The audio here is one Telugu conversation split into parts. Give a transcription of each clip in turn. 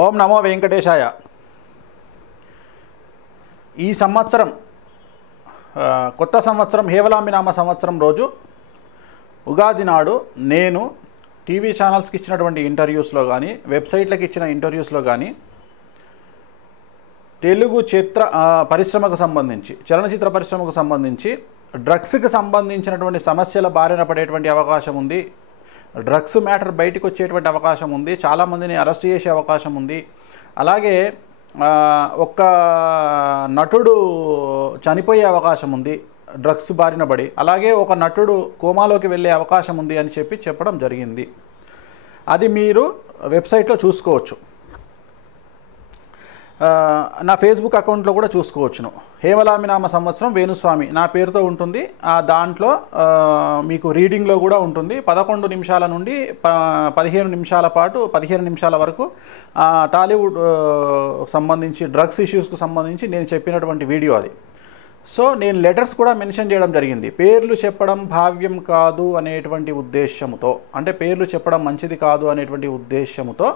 ఓం నమో వెంకటేశాయ. ఈ సంవత్సరం కొత్త సంవత్సరం హేవలాంబినామ సంవత్సరం రోజు ఉగాది నాడు నేను టీవీ ఛానల్స్కి ఇచ్చినటువంటి ఇంటర్వ్యూస్లో కానీ వెబ్సైట్లకు ఇచ్చిన ఇంటర్వ్యూస్లో కానీ తెలుగు చిత్ర పరిశ్రమకు సంబంధించి చలనచిత్ర పరిశ్రమకు సంబంధించి డ్రగ్స్కి సంబంధించినటువంటి సమస్యల బారిన పడేటువంటి అవకాశం ఉంది, డ్రగ్స్ మ్యాటర్ బయటకు వచ్చేటువంటి అవకాశం ఉంది, చాలామందిని అరెస్ట్ చేసే అవకాశం ఉంది, అలాగే ఒక్క నటుడు చనిపోయే అవకాశం ఉంది డ్రగ్స్ బారిన పడి, అలాగే ఒక నటుడు కోమాలోకి వెళ్ళే అవకాశం ఉంది అని చెప్పడం జరిగింది. అది మీరు వెబ్సైట్లో చూసుకోవచ్చు, నా ఫేస్బుక్ అకౌంట్లో కూడా చూసుకోవచ్చును. హేవలాంబినామ సంవత్సరం వేణుస్వామి నా పేరుతో ఉంటుంది. దాంట్లో మీకు రీడింగ్లో కూడా ఉంటుంది. 11 నిమిషాల నుండి 15 నిమిషాల పాటు 15 నిమిషాల వరకు టాలీవుడ్ సంబంధించి డ్రగ్స్ ఇష్యూస్కు సంబంధించి నేను చెప్పినటువంటి వీడియో అది. సో నేను లెటర్స్ కూడా మెన్షన్ చేయడం జరిగింది. పేర్లు చెప్పడం భావ్యం కాదు అనేటువంటి ఉద్దేశంతో, అంటే పేర్లు చెప్పడం మంచిది కాదు అనేటువంటి ఉద్దేశంతో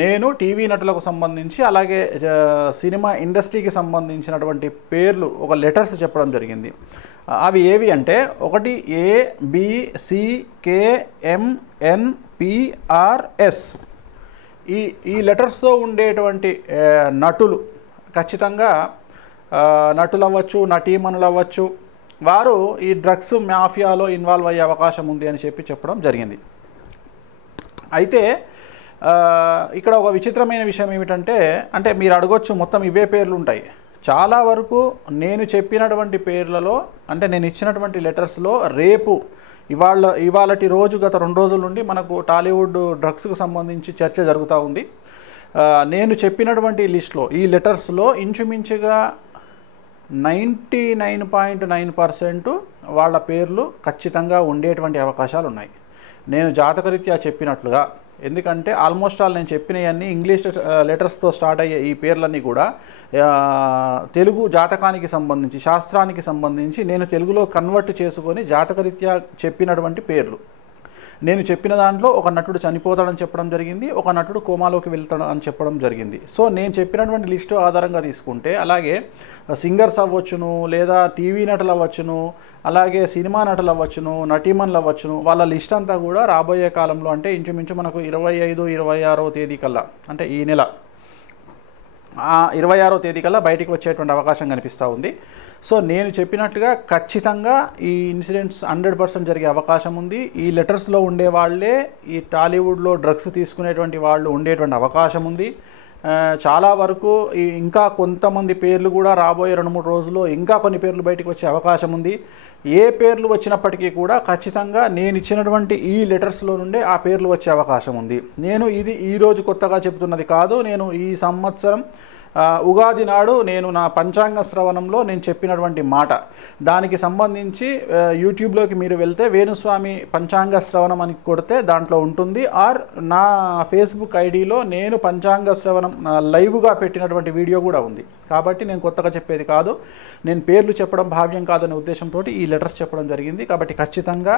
నేను టీవీ నటులకు సంబంధించి అలాగే సినిమా ఇండస్ట్రీకి సంబంధించినటువంటి పేర్లు ఒక లెటర్స్ చెప్పడం జరిగింది. అవి ఏవి అంటే, ఒకటి ABCKMNPRS. ఈ లెటర్స్తో ఉండేటువంటి నటులు ఖచ్చితంగా నటులు అవ్వచ్చు, నటీమణులు అవ్వచ్చు, వారు ఈ డ్రగ్స్ మాఫియాలో ఇన్వాల్వ్ అయ్యే అవకాశం ఉంది అని చెప్పడం జరిగింది. అయితే ఇక్కడ ఒక విచిత్రమైన విషయం ఏమిటంటే, అంటే మీరు అడగొచ్చు మొత్తం ఇవే పేర్లు ఉంటాయి. చాలా వరకు నేను చెప్పినటువంటి పేర్లలో, అంటే నేను ఇచ్చినటువంటి లెటర్స్లో రేపు ఇవాళటి రోజు గత 2 రోజుల నుండి మనకు టాలీవుడ్ డ్రగ్స్కు సంబంధించి చర్చ జరుగుతూ ఉంది. నేను చెప్పినటువంటి లిస్ట్లో ఈ లెటర్స్లో ఇంచుమించుగా 99.9% వాళ్ళ పేర్లు ఖచ్చితంగా ఉండేటువంటి అవకాశాలు ఉన్నాయి. నేను జాతకరీత్యా చెప్పినట్లుగా, ఎందుకంటే ఆల్మోస్ట్ ఆల్ నేను చెప్పినవన్నీ ఇంగ్లీష్ లెటర్స్తో స్టార్ట్ అయ్యే ఈ పేర్లన్నీ కూడా తెలుగు జాతకానికి సంబంధించి, శాస్త్రానికి సంబంధించి నేను తెలుగులో కన్వర్ట్ చేసుకొని జాతకరీత్యా చెప్పినటువంటి పేర్లు. నేను చెప్పిన దాంట్లో ఒక నటుడు చనిపోతాడని చెప్పడం జరిగింది, ఒక నటుడు కోమాలోకి వెళ్తాడు అని చెప్పడం జరిగింది. సో నేను చెప్పినటువంటి లిస్టు ఆధారంగా తీసుకుంటే, అలాగే సింగర్స్ అవ్వచ్చును, లేదా టీవీ నటులు అవ్వచ్చును, అలాగే సినిమా నటులు అవ్వచ్చును, నటీమణులు అవ్వచ్చును, వాళ్ళ లిస్ట్ అంతా కూడా రాబోయే కాలంలో, అంటే ఇంచుమించు మనకు 25-26వ తేదీ కల్లా, అంటే ఈ నెల 26వ తేదీ కల్లా బయటికి వచ్చేటువంటి అవకాశం కనిపిస్తూ ఉంది. సో నేను చెప్పినట్టుగా ఖచ్చితంగా ఈ ఇన్సిడెంట్స్ 100% జరిగే అవకాశం ఉంది. ఈ లెటర్స్లో ఉండే వాళ్ళే ఈ టాలీవుడ్లో డ్రగ్స్ తీసుకునేటువంటి వాళ్ళు ఉండేటువంటి అవకాశం ఉంది. చాలా వరకు ఇంకా కొంతమంది పేర్లు కూడా రాబోయే 2-3 రోజుల్లో ఇంకా కొన్ని పేర్లు బయటకు వచ్చే అవకాశం ఉంది. ఏ పేర్లు వచ్చినప్పటికీ కూడా ఖచ్చితంగా నేను ఇచ్చినటువంటి ఈ లెటర్స్లో నుండే ఆ పేర్లు వచ్చే అవకాశం ఉంది. నేను ఇది ఈరోజు కొత్తగా చెబుతున్నది కాదు. నేను ఈ సంవత్సరం ఉగాది నాడు నేను నా పంచాంగ శ్రవణంలో నేను చెప్పినటువంటి మాట, దానికి సంబంధించి యూట్యూబ్లోకి మీరు వెళ్తే వేణుస్వామి పంచాంగ శ్రవణం అని కొడితే దాంట్లో ఉంటుంది. ఆర్ నా ఫేస్బుక్ ఐడిలో నేను పంచాంగ శ్రవణం లైవ్గా పెట్టినటువంటి వీడియో కూడా ఉంది. కాబట్టి నేను కొత్తగా చెప్పేది కాదు. నేను పేర్లు చెప్పడం భావ్యం కాదనే ఉద్దేశంతో ఈ లెటర్స్ చెప్పడం జరిగింది. కాబట్టి ఖచ్చితంగా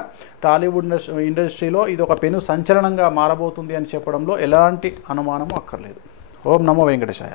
టాలీవుడ్ ఇండస్ట్రీలో ఇది ఒక పెను సంచలనంగా మారబోతుంది అని చెప్పడంలో ఎలాంటి అనుమానము అక్కర్లేదు. ఓం నమో వెంకటేశాయ.